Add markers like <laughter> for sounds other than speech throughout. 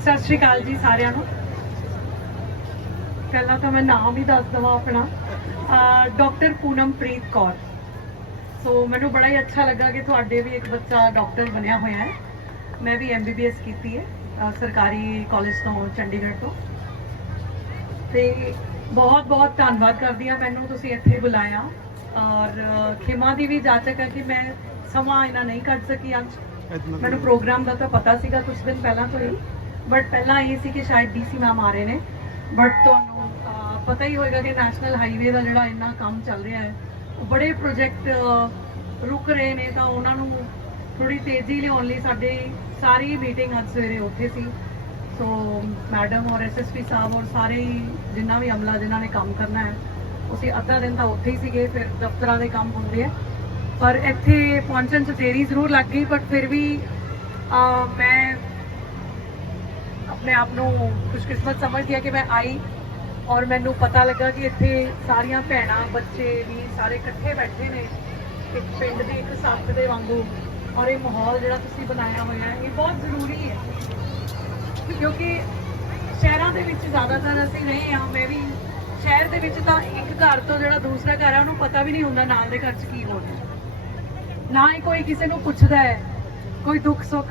ਸਤਿ ਸ਼੍ਰੀ ਅਕਾਲ ਜੀ ਸਾਰਿਆਂ ਨੂੰ। ਪਹਿਲਾਂ ਤਾਂ ਮੈਂ ਨਾਮ ਵੀ ਦੱਸ ਦਵਾਂ ਆਪਣਾ। ਡਾਕਟਰ ਪੂਨਮਪ੍ਰੀਤ ਕੌਰ। ਸੋ ਮੈਨੂੰ ਬੜਾ ਹੀ ਅੱਛਾ ਲੱਗਾ ਕਿ ਤੁਹਾਡੇ ਵੀ ਇੱਕ ਬੱਚਾ ਡਾਕਟਰ ਬਣਿਆ ਹੋਇਆ ਹੈ। ਮੈਂ ਵੀ ਐਮਬੀਬੀਐਸ ਕੀਤੀ ਹੈ ਸਰਕਾਰੀ ਕਾਲਜ ਤੋਂ ਚੰਡੀਗੜ੍ਹ ਤੋਂ। ਤੇ ਬਹੁਤ ਬਹੁਤ ਧੰਨਵਾਦ ਕਰਦੀ ਹਾਂ ਮੈਨੂੰ ਤੁਸੀਂ ਇੱਥੇ ਬੁਲਾਇਆ। ਔਰ ਖਿਮਾ ਦੀ ਵੀ ਜਾਚਕ ਹੈ ਕਿ ਮੈਂ ਸਮਾਂ ਇਹਨਾਂ ਨਹੀਂ ਕੱਢ ਸਕੀ ਅੱਜ। ਮੈਨੂੰ ਪ੍ਰੋਗਰਾਮ ਦਾ ਤਾਂ ਪਤਾ ਸੀਗਾ ਕੁਝ ਦਿਨ ਪਹਿਲਾਂ ਤੋਂ ਹੀ। ਬਟ ਪਹਿਲਾਂ ਇਹ ਸੀ ਕਿ ਸ਼ਾਇਦ ਡੀਸੀ ਮੈਮ ਆ ਰਹੇ ਨੇ। ਬਟ ਤੁਹਾਨੂੰ ਪਤਾ ਹੀ ਹੋਏਗਾ ਕਿ ਨੈਸ਼ਨਲ ਹਾਈਵੇ ਦਾ ਜਿਹੜਾ ਇੰਨਾ ਕੰਮ ਚੱਲ ਰਿਹਾ ਹੈ, ਉਹ ਬੜੇ ਪ੍ਰੋਜੈਕਟ ਰੁਕ ਰਹੇ ਨੇ ਤਾਂ ਉਹਨਾਂ ਨੂੰ ਥੋੜੀ ਤੇਜ਼ੀ ਲਿਆਉਣ ਲਈ ਸਾਡੇ ਸਾਰੀ ਮੀਟਿੰਗ ਅੱਜ ਸਵੇਰੇ ਉੱਥੇ ਸੀ। ਸੋ ਮੈਡਮ ਔਰ ਐਸਐਸਪੀ ਸਾਹਿਬ ਔਰ ਸਾਰੇ ਹੀ ਜਿੰਨਾ ਵੀ ਅਮਲਾ ਜਿਨ੍ਹਾਂ ਨੇ ਕੰਮ ਕਰਨਾ ਹੈ ਉਸੇ ਅੱਧਾ ਦਿਨ ਤਾਂ ਉੱਥੇ ਹੀ ਸੀਗੇ, ਫਿਰ ਦਫ਼ਤਰਾਂ ਦੇ ਕੰਮ ਹੁੰਦੇ ਆ। ਪਰ ਇੱਥੇ ਪਹੁੰਚਣ 'ਚ ਦੇਰੀ ਜ਼ਰੂਰ ਲੱਗ ਗਈ ਬਟ ਫਿਰ ਵੀ ਮੈਂ ਆਪਣੇ ਆਪ ਨੂੰ ਖੁਸ਼ਕਿਸਮਤ ਸਮਝਦੀ ਹਾਂ ਕਿ ਮੈਂ ਆਈ। ਔਰ ਮੈਨੂੰ ਪਤਾ ਲੱਗਾ ਕਿ ਇੱਥੇ ਸਾਰੀਆਂ ਭੈਣਾਂ, ਬੱਚੇ ਵੀ ਸਾਰੇ ਇਕੱਠੇ ਬੈਠੇ ਨੇ। ਇੱਕ ਪਿੰਡ ਦੀ, ਇੱਕ ਸੱਤ ਦੇ ਵਾਂਗੂ। ਔਰ ਇਹ ਮਾਹੌਲ ਜਿਹੜਾ ਤੁਸੀਂ ਬਣਾਇਆ ਹੋਇਆ ਹੈ, ਇਹ ਬਹੁਤ ਜ਼ਰੂਰੀ ਹੈ। ਕਿਉਂਕਿ ਸ਼ਹਿਰਾਂ ਦੇ ਵਿੱਚ ਜ਼ਿਆਦਾਤਰ ਅਸੀਂ ਰਹੇ ਹਾਂ, ਮੈਂ ਵੀ ਸ਼ਹਿਰ ਦੇ ਵਿੱਚ ਤਾਂ ਇੱਕ ਘਰ ਤੋਂ ਜਿਹੜਾ ਦੂਸਰਾ ਘਰ ਹੈ ਉਹਨੂੰ ਪਤਾ ਵੀ ਨਹੀਂ ਹੁੰਦਾ ਨਾਲ ਦੇ ਘਰ 'ਚ ਕੀ ਹੋ ਰਿਹਾ। ਨਾ ਹੀ ਕੋਈ ਕਿਸੇ ਨੂੰ ਪੁੱਛਦਾ ਹੈ, ਕੋਈ ਦੁੱਖ ਸੁੱਖ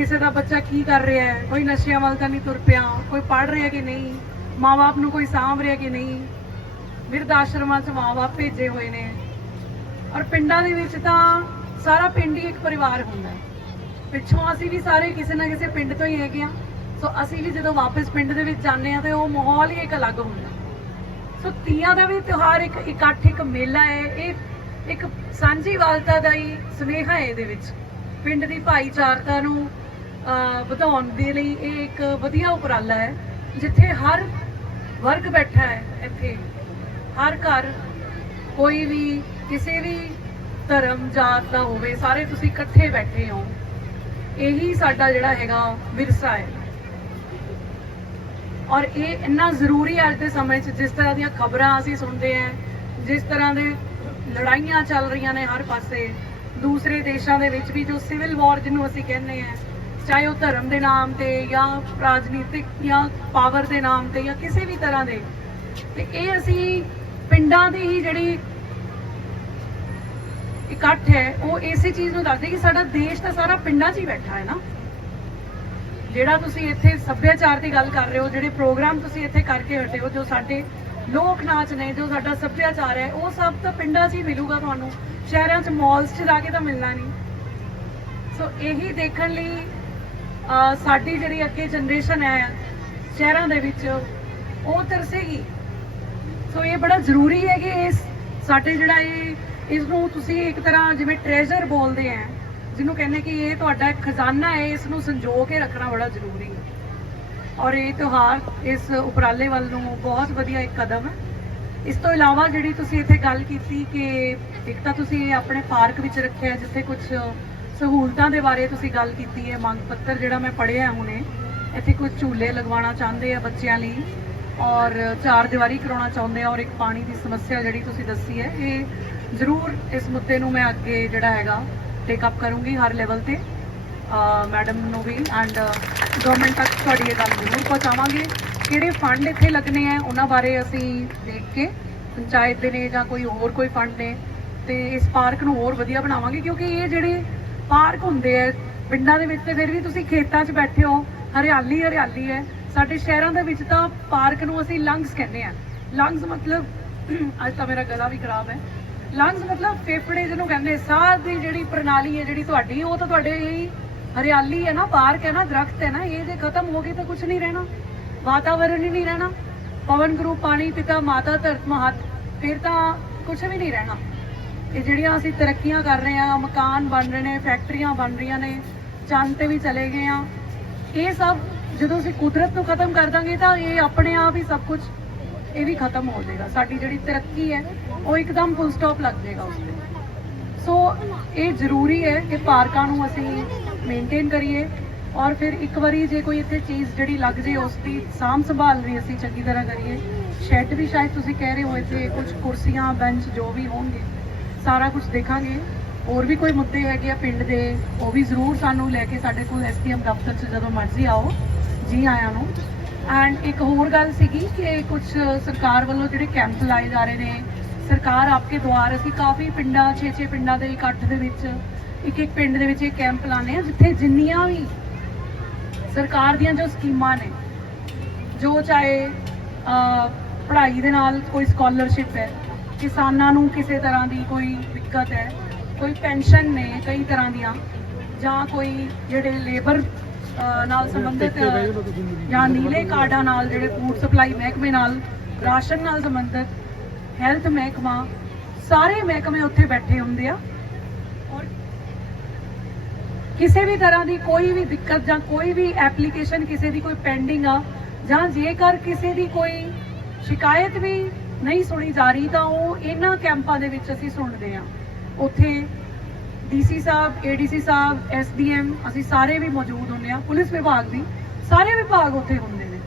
ਕਿਸੇ ਦਾ ਬੱਚਾ ਕੀ ਕਰ ਰਿਹਾ ਹੈ? ਕੋਈ ਨਸ਼ਿਆਂ ਵੱਲ ਤਾਂ ਨਹੀਂ ਤੁਰ ਪਿਆ। ਕੋਈ ਪੜ ਰਿਹਾ ਕਿ ਨਹੀਂ? ਮਾਪੇ ਨੂੰ ਕੋਈ ਸਾਂਭ ਰਿਹਾ ਕਿ ਨਹੀਂ? ਬਿਰਧ ਆਸ਼ਰਮਾਂ 'ਚ ਮਾਪੇ ਭੇਜੇ ਹੋਏ ਨੇ। ਔਰ ਪਿੰਡਾਂ ਦੇ ਵਿੱਚ ਤਾਂ ਸਾਰਾ ਪਿੰਡ ਹੀ ਇੱਕ ਪਰਿਵਾਰ ਹੁੰਦਾ ਹੈ। ਪਿੱਛੋਂ ਅਸੀਂ ਵੀ ਸਾਰੇ ਕਿਸੇ ਨਾ ਕਿਸੇ ਪਿੰਡ ਤੋਂ ਹੀ ਹੈਗੇ ਆ ਸੋ ਅਸੀਂ ਵੀ ਜਦੋਂ ਵਾਪਸ ਪਿੰਡ ਦੇ ਵਿੱਚ ਜਾਂਦੇ ਆ ਤੇ ਉਹ ਮਾਹੌਲ ਹੀ ਇੱਕ ਅਲੱਗ ਹੁੰਦਾ ਸੋ ਤੀਆਂ ਦਾ ਵੀ ਤਿਉਹਾਰ ਇੱਕ ਇਕੱਠ ਇੱਕ ਮੇਲਾ ਹੈ। ਇਹ ਇੱਕ ਸਾਂਝੀ ਵਾਲਤਾ ਦਾ ਹੀ ਸੁਨੇਹਾ ਹੈ ਇਹਦੇ ਵਿੱਚ। ਪਿੰਡ ਦੀ ਭਾਈਚਾਰਤਾ ਨੂੰ ਵਧਾਉਣ ਦੇ ਲਈ ਇਹ ਇੱਕ ਵਧੀਆ ਉਪਰਾਲਾ ਹੈ, ਜਿੱਥੇ ਹਰ ਵਰਗ ਬੈਠਾ ਹੈ ਇੱਥੇ। ਹਰ ਘਰ, ਕੋਈ ਵੀ ਕਿਸੇ ਵੀ ਧਰਮ, ਜਾਤ ਦਾ ਹੋਵੇ, ਸਾਰੇ ਤੁਸੀਂ ਇਕੱਠੇ ਬੈਠੇ ਹੋ। ਇਹੀ ਸਾਡਾ ਜਿਹੜਾ ਹੈਗਾ ਵਿਰਸਾ ਹੈ। ਔਰ ਇਹ ਇੰਨਾ ਜ਼ਰੂਰੀ ਹੈ ਅੱਜ ਦੇ ਸਮੇਂ 'ਚ, ਜਿਸ ਤਰ੍ਹਾਂ ਦੀਆਂ ਖਬਰਾਂ ਅਸੀਂ ਸੁਣਦੇ ਹਾਂ, ਜਿਸ ਤਰ੍ਹਾਂ ਦੇ ਲੜਾਈਆਂ ਚੱਲ ਰਹੀਆਂ ਨੇ ਹਰ ਪਾਸੇ, ਦੂਸਰੇ ਦੇਸ਼ਾਂ ਦੇ ਵਿੱਚ ਵੀ ਜੋ ਸਿਵਲ ਵਾਰ ਜਿਹਨੂੰ ਅਸੀਂ ਕਹਿੰਦੇ ਹਾਂ ਚਾਹੇ ਉਹ ਧਰਮ ਦੇ ਨਾਮ ਤੇ ਜਾਂ ਰਾਜਨੀਤਿਕ ਜਾਂ ਪਾਵਰ ਦੇ ਨਾਮ ਤੇ ਜਾਂ ਕਿਸੇ ਵੀ ਤਰ੍ਹਾਂ ਦੇ। ਤੇ ਇਹ ਅਸੀਂ ਪਿੰਡਾਂ ਦੀ ਹੀ ਜਿਹੜੀ ਇਕੱਠ ਹੈ, ਉਹ ਇਸੇ ਚੀਜ਼ ਨੂੰ ਦੱਸਦੇ ਕਿ ਸਾਡਾ ਦੇਸ਼ ਤਾਂ ਸਾਰਾ ਪਿੰਡਾਂ 'ਚ ਹੀ ਬੈਠਾ ਹੈ ਨਾ। ਜਿਹੜਾ ਤੁਸੀਂ ਇੱਥੇ ਸੱਭਿਆਚਾਰ ਦੀ ਗੱਲ ਕਰ ਰਹੇ ਹੋ, ਜਿਹੜੇ ਪ੍ਰੋਗਰਾਮ ਤੁਸੀਂ ਇੱਥੇ ਕਰਕੇ ਹਟੇ ਹੋ, ਜੋ ਸਾਡੇ ਲੋਕ ਨਾਚ ਨੇ, ਜੋ ਸਾਡਾ ਸੱਭਿਆਚਾਰ ਹੈ, ਉਹ ਸਭ ਤਾਂ ਪਿੰਡਾਂ 'ਚ ਹੀ ਮਿਲੂਗਾ ਤੁਹਾਨੂੰ। ਸ਼ਹਿਰਾਂ 'ਚ ਮਾਲਸ 'ਚ ਜਾ ਕੇ ਤਾਂ ਮਿਲਣਾ ਨਹੀਂ। ਸੋ ਇਹੀ ਦੇਖਣ ਲਈ ਸਾਡੀ ਜਿਹੜੀ ਅੱਗੇ ਜਨਰੇਸ਼ਨ ਹੈ, ਸ਼ਹਿਰਾਂ ਦੇ ਵਿੱਚ, ਉਹ ਤਰਸੇਗੀ। ਸੋ ਇਹ ਬੜਾ ਜ਼ਰੂਰੀ ਹੈ ਕਿ ਇਸ ਸਾਡੇ ਜਿਹੜਾ ਇਹ ਇਸ ਨੂੰ ਤੁਸੀਂ ਇੱਕ ਤਰ੍ਹਾਂ ਜਿਵੇਂ ਟ੍ਰੈਜਰ ਬੋਲਦੇ ਆ, ਜਿਹਨੂੰ ਕਹਿੰਦੇ ਕਿ ਇਹ ਤੁਹਾਡਾ ਖਜ਼ਾਨਾ ਹੈ ਇਸ ਨੂੰ ਸੰਜੋ ਕੇ ਰੱਖਣਾ ਬੜਾ ਜ਼ਰੂਰੀ ਹੈ। ਔਰ ਇਹ ਤਿਉਹਾਰ ਇਸ ਉਪਰਾਲੇ ਵੱਲ ਨੂੰ ਬਹੁਤ ਵਧੀਆ ਇੱਕ ਕਦਮ ਹੈ। ਇਸ ਤੋਂ ਇਲਾਵਾ ਜਿਹੜੀ ਤੁਸੀਂ ਇੱਥੇ ਗੱਲ ਕੀਤੀ ਕਿ ਇੱਕ ਤਾਂ ਤੁਸੀਂ ਇਹ ਆਪਣੇ ਪਾਰਕ ਵਿੱਚ ਰੱਖਿਆ, ਜਿੱਥੇ ਕੁਝ ਸਹੂਲਤਾਂ ਦੇ ਬਾਰੇ ਤੁਸੀਂ ਗੱਲ ਕੀਤੀ ਹੈ, ਮੰਗ ਪੱਤਰ ਜਿਹੜਾ ਮੈਂ ਪੜ੍ਹਿਆ ਹੁਣੇ, ਇੱਥੇ ਕੁਝ ਝੂਲੇ ਲਗਵਾਉਣਾ ਚਾਹੁੰਦੇ ਆ ਬੱਚਿਆਂ ਲਈ ਔਰ ਚਾਰ ਦੀਵਾਰੀ ਕਰਾਉਣਾ ਚਾਹੁੰਦੇ ਆ ਔਰ ਇੱਕ ਪਾਣੀ ਦੀ ਸਮੱਸਿਆ ਜਿਹੜੀ ਤੁਸੀਂ ਦੱਸੀ ਹੈ, ਇਹ ਜ਼ਰੂਰ ਇਸ ਮੁੱਦੇ ਨੂੰ ਮੈਂ ਅੱਗੇ ਜਿਹੜਾ ਹੈਗਾ ਟੇਕ ਅਪ ਕਰੂੰਗੀ ਹਰ ਲੈਵਲ ਤੇ। ਮੈਡਮ ਨੂੰ ਵੀ ਐਂਡ ਗਵਰਨਮੈਂਟ ਤੱਕ ਤੁਹਾਡੀ ਇਹ ਗੱਲ ਜ਼ਰੂਰ ਪਹੁੰਚਾਵਾਂਗੇ। ਕਿਹੜੇ ਫੰਡ ਇੱਥੇ ਲੱਗਣੇ ਆ, ਉਹਨਾਂ ਬਾਰੇ ਅਸੀਂ ਦੇਖ ਕੇ ਪੰਚਾਇਤ ਦੇ ਨੇ ਜਾਂ ਕੋਈ ਹੋਰ ਕੋਈ ਫੰਡ ਨੇ, ਤੇ ਇਸ ਪਾਰਕ ਨੂੰ ਹੋਰ ਵਧੀਆ ਬਣਾਵਾਂਗੇ ਕਿਉਂਕਿ ਇਹ ਜਿਹੜੇ ਪਾਰਕ ਹੁੰਦੇ ਆ, ਪਿੰਡਾਂ ਦੇ ਵਿੱਚ ਤੇ ਫਿਰ ਵੀ ਤੁਸੀਂ ਖੇਤਾਂ 'ਚ ਬੈਠੇ ਹੋ, ਹਰਿਆਲੀ ਹਰਿਆਲੀ ਹੈ। ਸਾਡੇ ਸ਼ਹਿਰਾਂ ਦੇ ਵਿੱਚ ਤਾਂ ਪਾਰਕ ਨੂੰ ਅਸੀਂ ਲੰਗਸ ਕਹਿੰਦੇ ਆ। ਲੰਗਸ ਮਤਲਬ, <clears throat> ਅੱਜ ਤਾਂ ਮੇਰਾ ਗਲਾ ਵੀ ਖਰਾਬ ਹੈ। ਲੰਗਸ ਮਤਲਬ ਫੇਫੜੇ ਜਿਹਨੂੰ ਕਹਿੰਦੇ ਸਾਹ ਦੀ ਜਿਹੜੀ ਪ੍ਰਣਾਲੀ ਹੈ ਜਿਹੜੀ ਤੁਹਾਡੀ, ਉਹ ਤਾਂ ਤੁਹਾਡੇ ਹੀ ਹਰਿਆਲੀ ਹੈ ਨਾ, ਪਾਰਕ ਹੈ ਨਾ, ਦਰਖਤ ਹੈ ਨਾ, ਇਹ ਜੇ ਖਤਮ ਹੋ ਗਏ ਤਾਂ ਕੁਝ ਨਹੀਂ ਰਹਿਣਾ। ਵਾਤਾਵਰਣ ਹੀ ਨਹੀਂ ਰਹਿਣਾ। ਪਵਨ ਗੁਰੂ, ਪਾਣੀ ਪਿਤਾ, ਮਾਤਾ, ਧਰਤ, ਮਹਤ, ਫਿਰ ਤਾਂ ਕੁਝ ਵੀ ਨਹੀਂ ਰਹਿਣਾ। ਇਹ ਜਿਹੜੀਆਂ ਅਸੀਂ ਤਰੱਕੀਆਂ ਕਰ ਰਹੇ ਹਾਂ, ਮਕਾਨ ਬਣ ਰਹੇ ਨੇ, ਫੈਕਟਰੀਆਂ ਬਣ ਰਹੀਆਂ ਨੇ, ਚੰਦ ਤੇ ਵੀ ਚਲੇ ਗਏ ਆ ਇਹ ਸਭ ਜਦੋਂ ਅਸੀਂ ਕੁਦਰਤ ਨੂੰ ਖਤਮ ਕਰ ਦਾਂਗੇ ਤਾਂ ਇਹ ਆਪਣੇ ਆਪ ਹੀ ਸਭ ਕੁਝ ਇਹ ਵੀ ਖਤਮ ਹੋ ਜਾਏਗਾ। ਸਾਡੀ ਜਿਹੜੀ ਤਰੱਕੀ ਹੈ, ਉਹ ਇੱਕਦਮ ਫੁੱਲ ਸਟਾਪ ਲੱਗ ਜਾਏਗਾ ਉਸ ਤੇ। ਸੋ ਇਹ ਜ਼ਰੂਰੀ ਹੈ ਕਿ ਪਾਰਕਾਂ ਨੂੰ ਅਸੀਂ ਮੇਨਟੇਨ ਕਰੀਏ ਔਰ ਫਿਰ ਇੱਕ ਵਾਰੀ ਜੇ ਕੋਈ ਇੱਥੇ ਚੀਜ਼ ਜਿਹੜੀ ਲੱਗ ਜੇ, ਉਸ ਦੀ ਸਾਂਭ ਸੰਭਾਲ ਵੀ ਅਸੀਂ ਚੰਗੀ ਤਰ੍ਹਾਂ ਕਰੀਏ। ਸ਼ੈੱਡ ਵੀ ਸ਼ਾਇਦ ਤੁਸੀਂ ਕਹਿ ਰਹੇ ਹੋ, ਇੱਥੇ ਕੁਝ ਕੁਰਸੀਆਂ, ਬੈਂਚ ਜੋ ਵੀ ਹੋਣਗੇ। ਸਾਰਾ ਕੁਝ ਦੇਖਾਂਗੇ। ਹੋਰ ਵੀ ਕੋਈ ਮੁੱਦੇ ਹੈਗੇ ਆ ਪਿੰਡ ਦੇ, ਉਹ ਵੀ ਜ਼ਰੂਰ ਸਾਨੂੰ ਲੈ ਕੇ ਸਾਡੇ ਕੋਲ ਐਸਪੀਐਮ ਦਫ਼ਤਰ 'ਚ ਜਦੋਂ ਮਰਜ਼ੀ ਆਓ। ਜੀ ਆਇਆਂ ਨੂੰ। ਐਂਡ ਇੱਕ ਹੋਰ ਗੱਲ ਸੀਗੀ ਕਿ ਕੁਝ ਸਰਕਾਰ ਵੱਲੋਂ ਜਿਹੜੇ ਕੈਂਪ ਲਾਏ ਜਾ ਰਹੇ ਨੇ, ਸਰਕਾਰ ਆਪਕੇ ਦੁਆਰ, ਅਸੀਂ ਕਾਫੀ ਪਿੰਡਾਂ 6-6 ਪਿੰਡਾਂ ਦੇ ਇਕੱਠ ਦੇ ਵਿੱਚ ਇੱਕ ਇੱਕ ਪਿੰਡ ਦੇ ਵਿੱਚ ਇਹ ਕੈਂਪ ਲਾਣੇ ਆ ਜਿੱਥੇ ਜਿੰਨੀਆਂ ਵੀ ਸਰਕਾਰ ਦੀਆਂ ਜੋ ਸਕੀਮਾਂ ਨੇ, ਜੋ ਚਾਹੇ ਪੜ੍ਹਾਈ ਦੇ ਨਾਲ ਕੋਈ ਸਕਾਲਰਸ਼ਿਪ ਹੈ ਕਿਸਾਨਾਂ ਨੂੰ ਕਿਸੇ ਤਰ੍ਹਾਂ ਦੀ ਕੋਈ ਦਿੱਕਤ ਹੈ ਕੋਈ ਪੈਨਸ਼ਨ ਨੇ ਕਈ ਤਰ੍ਹਾਂ ਦੀਆਂ ਜਾਂ ਕੋਈ ਜਿਹੜੇ ਲੇਬਰ ਨਾਲ ਸੰਬੰਧਿਤ ਜਾਂ ਨੀਲੇ ਕਾਰਡਾਂ ਨਾਲ ਜਿਹੜੇ ਫੂਡ ਸਪਲਾਈ ਮਹਿਕਮੇ ਨਾਲ ਰਾਸ਼ਨ ਨਾਲ ਸੰਬੰਧਿਤ ਹੈਲਥ ਮਹਿਕਮਾ ਸਾਰੇ ਮਹਿਕਮੇ ਉੱਥੇ ਬੈਠੇ ਹੁੰਦੇ ਆ। ਔਰ ਕਿਸੇ ਵੀ ਤਰ੍ਹਾਂ ਦੀ ਕੋਈ ਵੀ ਦਿੱਕਤ ਜਾਂ ਕੋਈ ਵੀ ਐਪਲੀਕੇਸ਼ਨ ਕਿਸੇ ਦੀ ਕੋਈ ਪੈਂਡਿੰਗ ਆ ਜਾਂ ਜੇਕਰ ਕਿਸੇ ਦੀ ਕੋਈ ਸ਼ਿਕਾਇਤ ਵੀ ਨਹੀਂ ਸੁਣੀ ਜਾ ਰਹੀ, ਤਾਂ ਉਹ ਇਹਨਾਂ ਕੈਂਪਾਂ ਦੇ ਵਿੱਚ ਅਸੀਂ ਸੁਣਦੇ ਆ ਉੱਥੇ ਡੀਸੀ ਸਾਹਿਬ ਏਡੀਸੀ ਸਾਹਿਬ ਐਸਡੀਐਮ ਅਸੀਂ ਸਾਰੇ ਵੀ ਮੌਜੂਦ ਹੁੰਦੇ ਆ ਪੁਲਿਸ ਵਿਭਾਗ ਵੀ, ਸਾਰੇ ਵਿਭਾਗ ਉੱਥੇ ਹੁੰਦੇ ਨੇ।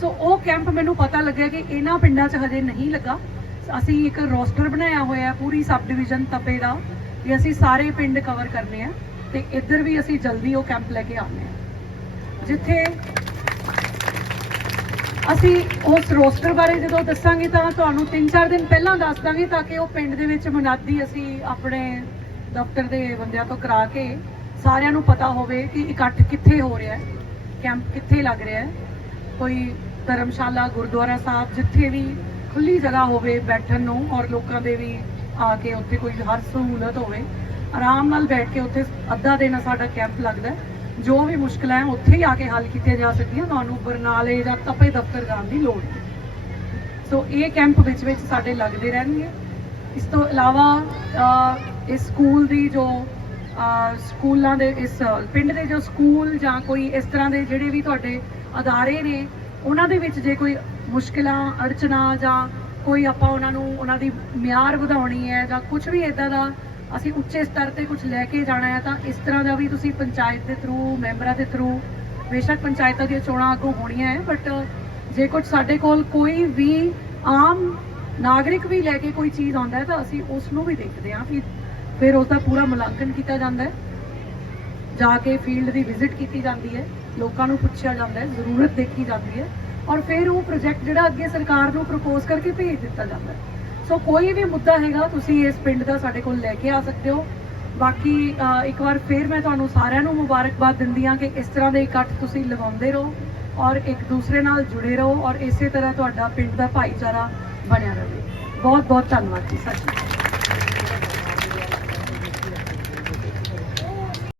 ਸੋ ਉਹ ਕੈਂਪ ਮੈਨੂੰ ਪਤਾ ਲੱਗਿਆ ਕਿ ਇਹਨਾਂ ਪਿੰਡਾਂ 'ਚ ਹਜੇ ਨਹੀਂ ਲੱਗਾ। ਅਸੀਂ ਇੱਕ ਰੋਸਟਰ ਬਣਾਇਆ ਹੋਇਆ, ਪੂਰੀ ਸਬ ਡਿਵੀਜ਼ਨ ਤਪੇ ਦਾ, ਵੀ ਅਸੀਂ ਸਾਰੇ ਪਿੰਡ ਕਵਰ ਕਰਨੇ ਆ ਤੇ ਇੱਧਰ ਵੀ ਅਸੀਂ ਜਲਦੀ ਉਹ ਕੈਂਪ ਲੈ ਕੇ ਆਉਂਦੇ ਆ ਜਿੱਥੇ ਅਸੀਂ ਉਸ ਰੋਸਟਰ ਬਾਰੇ ਜਦੋਂ ਦੱਸਾਂਗੇ ਤਾਂ ਤੁਹਾਨੂੰ 3-4 ਦਿਨ ਪਹਿਲਾਂ ਦੱਸ ਦਾਂਗੇ ਤਾਂ ਕਿ ਉਹ ਪਿੰਡ ਦੇ ਵਿੱਚ ਮੁਨਾਦੀ ਅਸੀਂ ਆਪਣੇ ਦਫ਼ਤਰ ਦੇ ਬੰਦਿਆਂ ਤੋਂ ਕਰਾ ਕੇ ਸਾਰਿਆਂ ਨੂੰ ਪਤਾ ਹੋਵੇ ਕਿ ਇਕੱਠ ਕਿੱਥੇ ਹੋ ਰਿਹਾ ਹੈ, ਕੈਂਪ ਕਿੱਥੇ ਲੱਗ ਰਿਹਾ ਹੈ। ਕੋਈ ਧਰਮਸ਼ਾਲਾ, ਗੁਰਦੁਆਰਾ ਸਾਹਿਬ ਜਿੱਥੇ ਵੀ ਖੁੱਲੀ ਜਗ੍ਹਾ ਹੋਵੇ ਬੈਠਣ ਨੂੰ ਔਰ ਲੋਕਾਂ ਦੇ ਵੀ ਆ ਕੇ ਉੱਥੇ ਕੋਈ ਹਰ ਸਹੂਲਤ ਹੋਵੇ, ਆਰਾਮ ਨਾਲ ਬੈਠ ਕੇ ਉੱਥੇ ਅੱਧਾ ਦਿਨ ਸਾਡਾ ਕੈਂਪ ਲੱਗਦਾ ਹੈ। ਜੋ ਵੀ ਮੁਸ਼ਕਲਾਂ ਹੈ, ਉੱਥੇ ਹੀ ਆ ਕੇ ਹੱਲ ਕੀਤੀਆਂ ਜਾ ਸਕਦੀਆਂ। ਤੁਹਾਨੂੰ ਬਰਨਾਲੇ ਜਾਂ ਤਪੇ ਦਫ਼ਤਰ ਜਾਣ ਦੀ ਲੋੜ ਨਹੀਂ। ਸੋ ਇਹ ਕੈਂਪ ਵਿੱਚ ਵਿੱਚ ਸਾਡੇ ਲੱਗਦੇ ਰਹਿਣਗੇ। ਇਸ ਤੋਂ ਇਲਾਵਾ ਇਸ ਸਕੂਲ ਦੀ ਜੋ ਸਕੂਲਾਂ ਦੇ ਇਸ ਪਿੰਡ ਦੇ ਜੋ ਸਕੂਲ ਜਾਂ ਕੋਈ ਇਸ ਤਰ੍ਹਾਂ ਦੇ ਜਿਹੜੇ ਵੀ ਤੁਹਾਡੇ ਅਦਾਰੇ ਨੇ, ਉਹਨਾਂ ਦੇ ਵਿੱਚ ਜੇ ਕੋਈ ਮੁਸ਼ਕਿਲਾਂ ਅੜਚਨਾ ਜਾਂ ਕੋਈ ਆਪਾਂ ਉਹਨਾਂ ਨੂੰ, ਉਹਨਾਂ ਦੀ ਮਿਆਰ ਵਧਾਉਣੀ ਹੈ ਜਾਂ ਕੁਝ ਵੀ ਇਦਾਂ ਦਾ ਅਸੀਂ ਉੱਚੇ ਸਤਰ ਤੇ ਕੁਝ ਲੈ ਕੇ ਜਾਣਾ ਹੈ ਤਾਂ ਇਸ ਤਰ੍ਹਾਂ ਦਾ ਵੀ ਤੁਸੀਂ ਪੰਚਾਇਤ ਦੇ ਥਰੂ ਮੈਂਬਰਾਂ ਦੇ ਥਰੂ ਬੇਸ਼ੱਕ ਪੰਚਾਇਤਾਂ ਦੀਆਂ ਚੋਣਾਂ ਅੱਗੋਂ ਹੋਣੀਆਂ ਹੈ ਬਟ ਜੇ ਕੁਝ ਸਾਡੇ ਕੋਲ ਕੋਈ ਵੀ ਆਮ ਨਾਗਰਿਕ ਵੀ ਲੈ ਕੇ ਕੋਈ ਚੀਜ਼ ਆਉਂਦਾ ਹੈ ਤਾਂ ਅਸੀਂ ਉਸ ਨੂੰ ਵੀ ਦੇਖਦੇ ਹਾਂ ਕਿ ਫਿਰ ਉਸ ਦਾ ਪੂਰਾ ਮੁਲਾਂਕਣ ਕੀਤਾ ਜਾਂਦਾ ਹੈ। ਜਾ ਕੇ ਫੀਲਡ ਦੀ ਵਿਜ਼ਿਟ ਕੀਤੀ ਜਾਂਦੀ ਹੈ, ਲੋਕਾਂ ਨੂੰ ਪੁੱਛਿਆ ਜਾਂਦਾ ਹੈ, ਜ਼ਰੂਰਤ ਦੇਖੀ ਜਾਂਦੀ ਹੈ ਔਰ ਫਿਰ ਉਹ ਪ੍ਰੋਜੈਕਟ ਜਿਹੜਾ ਅੱਗੇ ਸਰਕਾਰ ਨੂੰ ਪ੍ਰਪੋਜ਼ ਕਰਕੇ ਭੇਜ ਦਿੱਤਾ ਜਾਂਦਾ ਹੈ। ਸੋ ਕੋਈ ਵੀ ਮੁੱਦਾ ਹੈਗਾ, ਤੁਸੀਂ ਇਸ ਪਿੰਡ ਦਾ ਸਾਡੇ ਕੋਲ ਲੈ ਕੇ ਆ ਸਕਦੇ ਹੋ। ਬਾਕੀ ਇੱਕ ਵਾਰ ਫਿਰ ਮੈਂ ਤੁਹਾਨੂੰ ਸਾਰਿਆਂ ਨੂੰ ਮੁਬਾਰਕਬਾਦ ਦਿੰਦੀ ਹਾਂ ਕਿ ਇਸ ਤਰ੍ਹਾਂ ਦੇ ਇਕੱਠ ਤੁਸੀਂ ਲਗਾਉਂਦੇ ਰਹੋ ਔਰ ਇੱਕ ਦੂਸਰੇ ਨਾਲ ਜੁੜੇ ਰਹੋ ਔਰ ਇਸੇ ਤਰ੍ਹਾਂ ਤੁਹਾਡਾ ਪਿੰਡ ਦਾ ਭਾਈਚਾਰਾ ਬਣਿਆ ਰਹੇ। ਬਹੁਤ ਬਹੁਤ ਧੰਨਵਾਦ ਜੀ, ਸਤਿ ਸ਼੍ਰੀ ਅਕਾਲ।